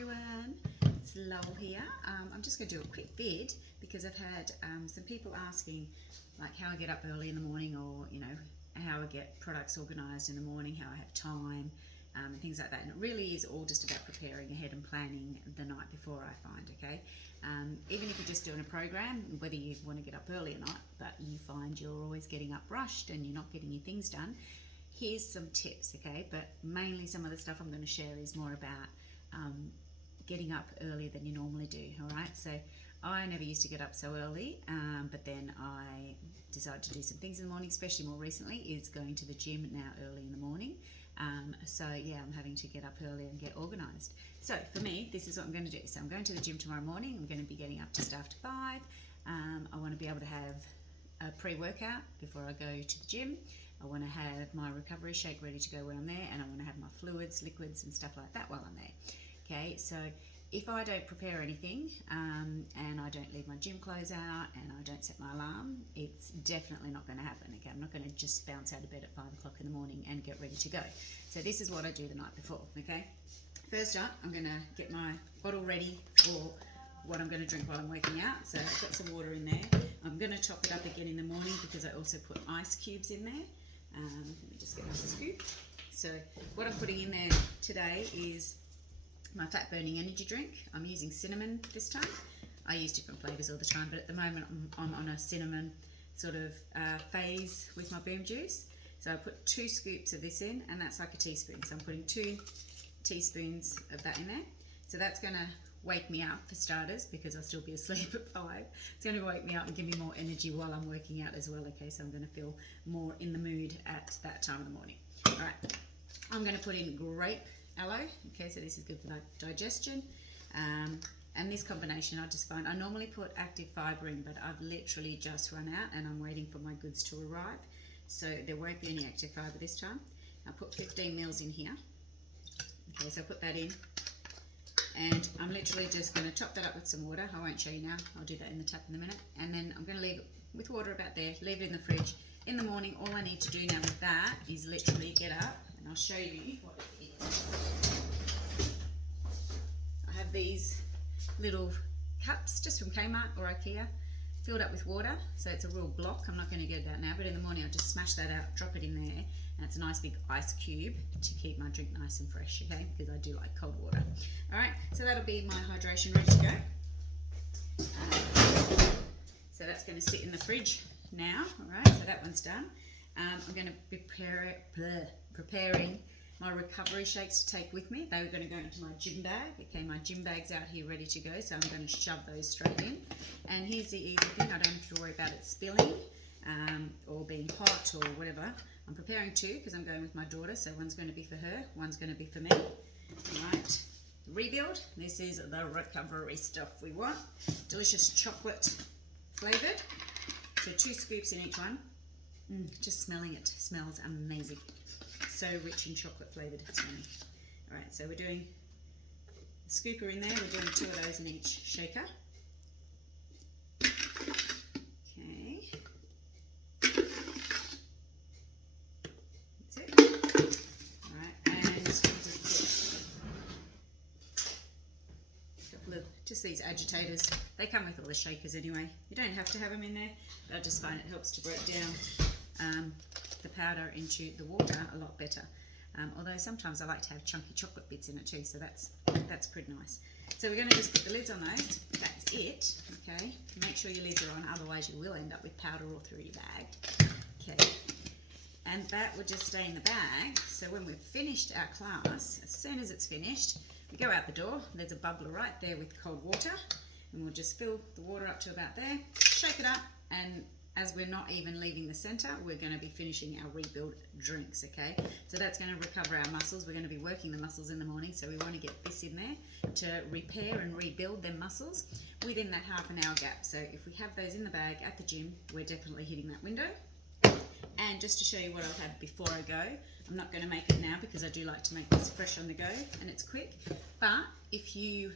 everyone, it's Lowell here. I'm just going to do a quick vid because I've had some people asking like how I get up early in the morning, or how I get products organised in the morning, how I have time and things like that. And it really is all just about preparing ahead and planning the night before, I find, okay? Even if you're just doing a program, whether you want to get up early or not, but you find you're always getting up rushed and you're not getting your things done, here's some tips, okay? But mainly some of the stuff I'm going to share is more about getting up earlier than you normally do, all right? So I never used to get up so early, but then I decided to do some things in the morning, especially more recently, is going to the gym now early in the morning. So yeah, I'm having to get up earlier and get organised. So for me, this is what I'm going to do. So I'm going to the gym tomorrow morning. I'm going to be getting up just after 5. I want to be able to have a pre-workout before I go to the gym. I want to have my recovery shake ready to go when I'm there, and I want to have my fluids, liquids and stuff like that while I'm there. Okay, so if I don't prepare anything and I don't leave my gym clothes out and I don't set my alarm, it's definitely not going to happen. Okay, I'm not going to just bounce out of bed at 5 o'clock in the morning and get ready to go. So this is what I do the night before. Okay, first up, I'm going to get my bottle ready for what I'm going to drink while I'm working out. So I've got some water in there. I'm going to top it up again in the morning because I also put ice cubes in there. Let me just get my scoop. So what I'm putting in there today is my fat burning energy drink. I'm using cinnamon this time. I use different flavours all the time, but at the moment I'm on a cinnamon sort of phase with my Boom Juice. So I put 2 scoops of this in, and that's like a teaspoon. So I'm putting 2 teaspoons of that in there. So that's going to wake me up for starters, because I'll still be asleep at 5. It's going to wake me up and give me more energy while I'm working out as well. Okay, so I'm going to feel more in the mood at that time of the morning. All right, I'm going to put in grape aloe. Okay, so this is good for digestion. And this combination, I just find, I normally put active fibre in, but I've literally just run out and I'm waiting for my goods to arrive. So there won't be any active fibre this time. I put 15 mils in here. Okay, so I put that in. And I'm literally just going to top that up with some water. I won't show you now. I'll do that in the tap in a minute. And then I'm going to leave it with water about there, leave it in the fridge. In the morning, all I need to do now with that is literally get up, and I'll show you what it is. I have these little cups just from Kmart or Ikea, filled up with water. So it's a real block. I'm not going to get it out now, but in the morning I'll just smash that out, drop it in there, and it's a nice big ice cube to keep my drink nice and fresh, okay? Because I do like cold water. All right, so that'll be my hydration ready to go. So that's going to sit in the fridge now. All right, so that one's done. I'm going to be preparing my recovery shakes to take with me. They were going to go into my gym bag. Okay, my gym bag's out here ready to go, so I'm going to shove those straight in. And here's the easy thing, I don't have to worry about it spilling or being hot or whatever. I'm preparing 2 because I'm going with my daughter, so one's going to be for her, one's going to be for me. All right, Rebuild. This is the recovery stuff we want. Delicious chocolate flavoured. So 2 scoops in each one. Just smelling it smells amazing. So rich and chocolate flavoured. It's yummy. All right, so we're doing a scooper in there. We're doing 2 of those in each shaker. Okay. That's it. All right, and just put a couple of these agitators. They come with all the shakers anyway. You don't have to have them in there, but I just find it helps to break down the powder into the water a lot better. Although sometimes I like to have chunky chocolate bits in it too, so that's pretty nice. So we're going to just put the lids on those. That's it. Okay. Make sure your lids are on, otherwise you will end up with powder all through your bag. Okay. And that would just stay in the bag. So when we've finished our class, as soon as it's finished, we go out the door. There's a bubbler right there with cold water, and we'll just fill the water up to about there, shake it up, and as we're not even leaving the center, we're going to be finishing our Rebuild drinks, okay? So that's going to recover our muscles. We're going to be working the muscles in the morning, so we want to get this in there to repair and rebuild them muscles within that half an hour gap. So if we have those in the bag at the gym, we're definitely hitting that window. And just to show you what I'll have before I go, I'm not going to make it now because I do like to make this fresh on the go and it's quick. But if you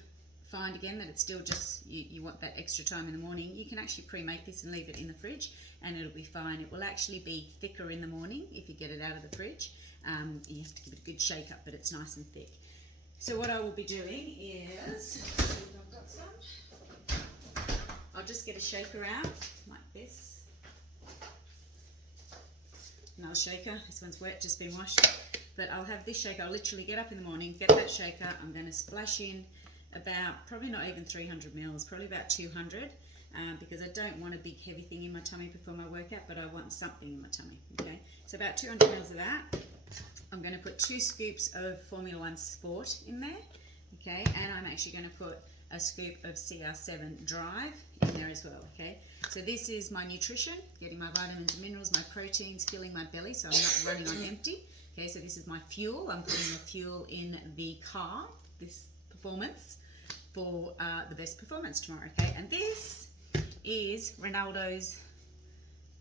find again that it's still just you want that extra time in the morning, you can actually pre-make this and leave it in the fridge and it'll be fine. It will actually be thicker in the morning if you get it out of the fridge. You have to give it a good shake up, but it's nice and thick. So what I will be doing is, let's see if I've got some. I'll just get a shaker out like this. Another shaker. This one's wet, just been washed. But I'll have this shaker. I'll literally get up in the morning, get that shaker. I'm going to splash in about, probably not even 300 mils, probably about 200, because I don't want a big heavy thing in my tummy before my workout, but I want something in my tummy. Okay, so about 200 mils of that. I'm going to put 2 scoops of Formula One Sport in there. Okay, and I'm actually going to put a scoop of CR7 Drive in there as well. Okay, so this is my nutrition, getting my vitamins and minerals, my proteins, filling my belly so I'm not running on empty. Okay, so this is my fuel. I'm putting the fuel in the car, this performance, for the best performance tomorrow. Okay, and this is Ronaldo's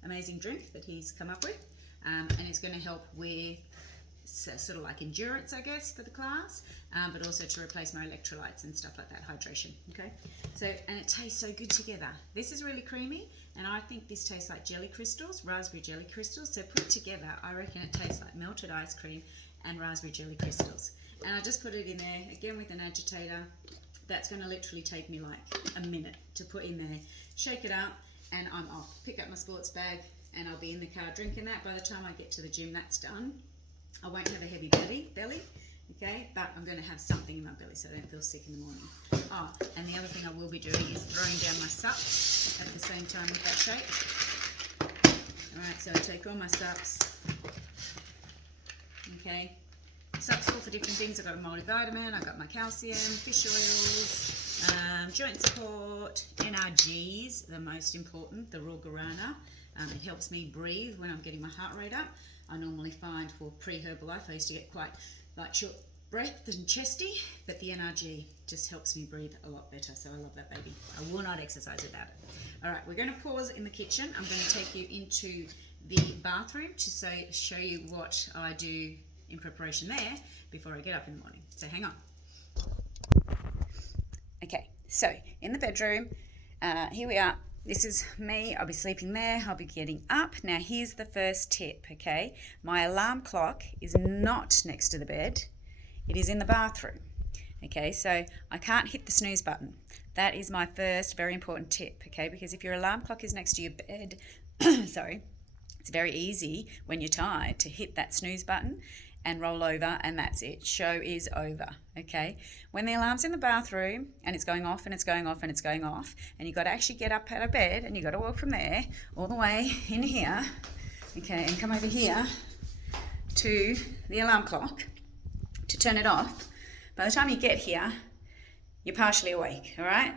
amazing drink that he's come up with, and it's going to help with sort of like endurance, I guess, for the class, but also to replace my electrolytes and stuff like that, hydration. Okay, so, and it tastes so good together. This is really creamy, and I think this tastes like jelly crystals, raspberry jelly crystals. So put together, I reckon it tastes like melted ice cream and raspberry jelly crystals. And I just put it in there again with an agitator. That's going to literally take me like a minute to put in there, shake it up, and I'm off. Pick up my sports bag, and I'll be in the car drinking that. By the time I get to the gym, that's done. I won't have a heavy belly, okay, but I'm going to have something in my belly so I don't feel sick in the morning. Oh, and the other thing I will be doing is throwing down my sups at the same time with that shake. Alright, so I take all my sups, okay. Sups all for different things. I've got a multivitamin, I've got my calcium, fish oils, joint support, NRGs, the most important, the raw guarana. It helps me breathe when I'm getting my heart rate up. I normally find for pre-Herbalife, I used to get quite like short breath and chesty, but the NRG just helps me breathe a lot better, so I love that baby. I will not exercise without it. All right, we're going to pause in the kitchen. I'm going to take you into the bathroom to show you what I do in preparation there before I get up in the morning. So hang on. Okay, so in the bedroom, here we are. This is me. I'll be sleeping there. I'll be getting up. Now here's the first tip, okay? My alarm clock is not next to the bed. It is in the bathroom. Okay, so I can't hit the snooze button. That is my first very important tip, okay? Because if your alarm clock is next to your bed, sorry, it's very easy when you're tired to hit that snooze button and roll over, and that's it. Show is over, okay? When the alarm's in the bathroom and it's going off and it's going off and it's going off, and you've got to actually get up out of bed and you've got to walk from there all the way in here, okay, and come over here to the alarm clock to turn it off. By the time you get here, you're partially awake, all right?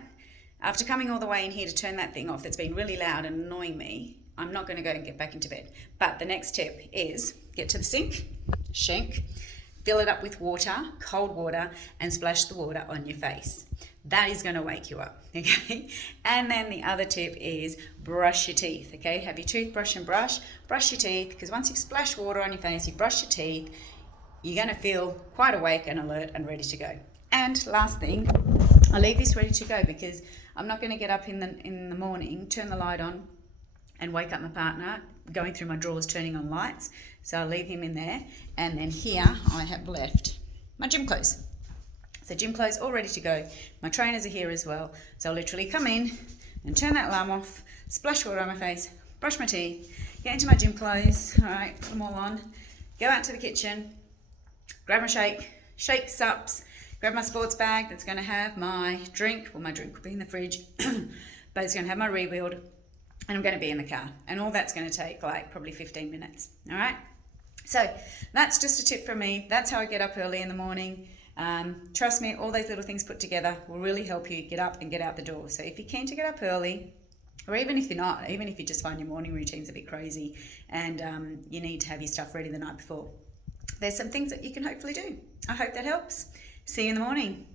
After coming all the way in here to turn that thing off that's been really loud and annoying me, I'm not going to go and get back into bed. But the next tip is get to the sink, sink, fill it up with water, cold water, and splash the water on your face. That is going to wake you up, okay? And then the other tip is brush your teeth, okay? Have your toothbrush and brush your teeth, because once you've splashed water on your face, you brush your teeth, you're going to feel quite awake and alert and ready to go. And last thing, I'll leave this ready to go because I'm not going to get up in the morning, turn the light on, and wake up my partner going through my drawers, turning on lights. So I'll leave him in there. And then here I have left my gym clothes. So gym clothes all ready to go. My trainers are here as well. So I'll literally come in and turn that alarm off, splash water on my face, brush my teeth, get into my gym clothes, all right, put them all on, go out to the kitchen, grab my shake sups, grab my sports bag that's going to have my drink. Well, my drink will be in the fridge, but it's going to have my Rebuild. And I'm going to be in the car, and all that's going to take like probably 15 minutes. All right, so that's just a tip from me. That's how I get up early in the morning. Trust me, all those little things put together will really help you get up and get out the door. So if you're keen to get up early, or even if you're not, even if you just find your morning routine's a bit crazy and you need to have your stuff ready the night before, there's some things that you can hopefully do. I hope that helps. See you in the morning.